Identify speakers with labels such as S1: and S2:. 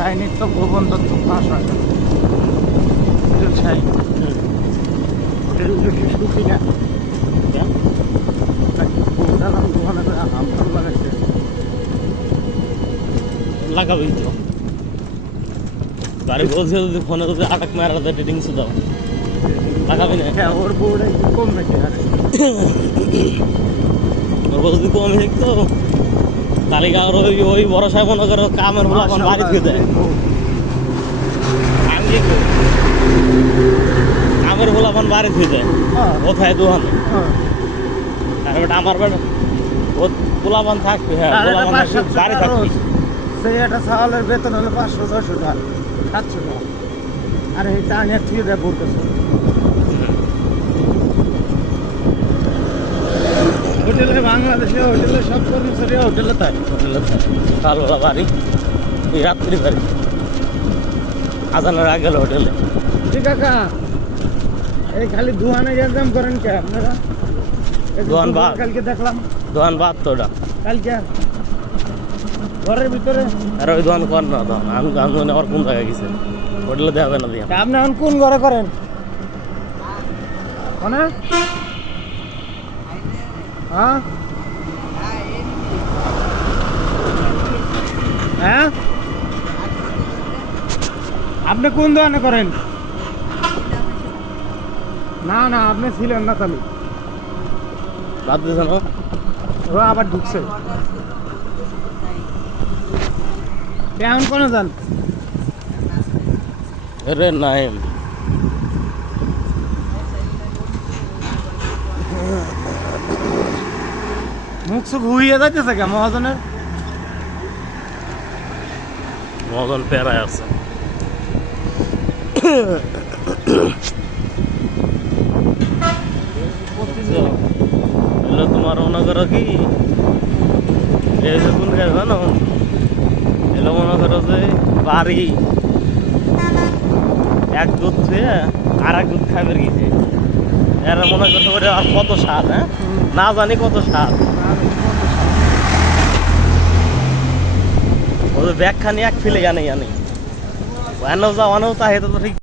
S1: Hotel তো ভুবন Dutta hotel সুখী না।
S2: লাগাবেই তো। গাড়ি বলছে যদি ফোনে যদি আটাক মারা দেয় রেটিং দাও লাগাবি না?
S1: হ্যাঁ ওর বউটা একটু কম নাকি আরে
S2: ওর বউ যদি কমে দেখতো তালিকা ওই ওই ভরসায় মনে করো কামের বলে এখন বাড়ি দেয় কি কামের বলে এখন বাড়ি থেকে দেয়
S1: হ্যাঁ,
S2: কোথায়? দোকানে।
S1: হ্যাঁ।
S2: আমার বেটা ও থাকবে হ্যাঁ
S1: সাতশো
S2: বাড়ি থাকবে।
S1: সেই একটা চাউলের বেতন হলো পাঁচশো ছশো টাকা সাতশো টাকা। আর এই টানিয়ে থুয়ে দেয় বলতেছে হোটেলে বাংলাদেশে হোটেলে সব কর্মচারী হোটেলে তাই
S2: হোটেলে কালবেলা বাড়ি এই রাত্রি বাড়ি। আজানের আগে হোটেলে।
S1: জি কাকা এই খালি দুহানে এক্সাম করেন কে আপনারা?
S2: দোয়ান বাদ।
S1: কালকে দেখলাম।
S2: দোকান বাদ তো ওটা।
S1: কালকে ঘরের ভিতরে
S2: আর ওই দোকান কর না দোকান আমি আমি মনে আমার কোন জায়গায় গেছে। হোটেলে দেওয়া না দিয়ে।
S1: আপনি এখন কোন ঘরে করেন? মানে হ্যাঁ হ্যাঁ আপনি কোন দোকানে করেন? না না আপনি ছিলেন না তাহলে।
S2: বাদ দিয়েছে না
S1: আবার ঢুকছে। কেমন কোনো যান?
S2: রে নাইম।
S1: মুখ সুখ হুইয়ে যাইতেছে কে মহাজনের?
S2: মদন পেরায় আছে। তোমার মনে করো কি? এই যে কোন জানো? এগুলো মনে করো যে বাড়ি। এক দুধ ছুঁয়ে আর এক দুধ খাবার গেছে। এরা মনে করতে পারে আর কত স্বাদ হ্যাঁ? না জানি কত স্বাদ। ওদের নিয়ে এক ফিলে জানে জানি ওয়ানো যা ওয়ানো তা হেতে তো ঠিক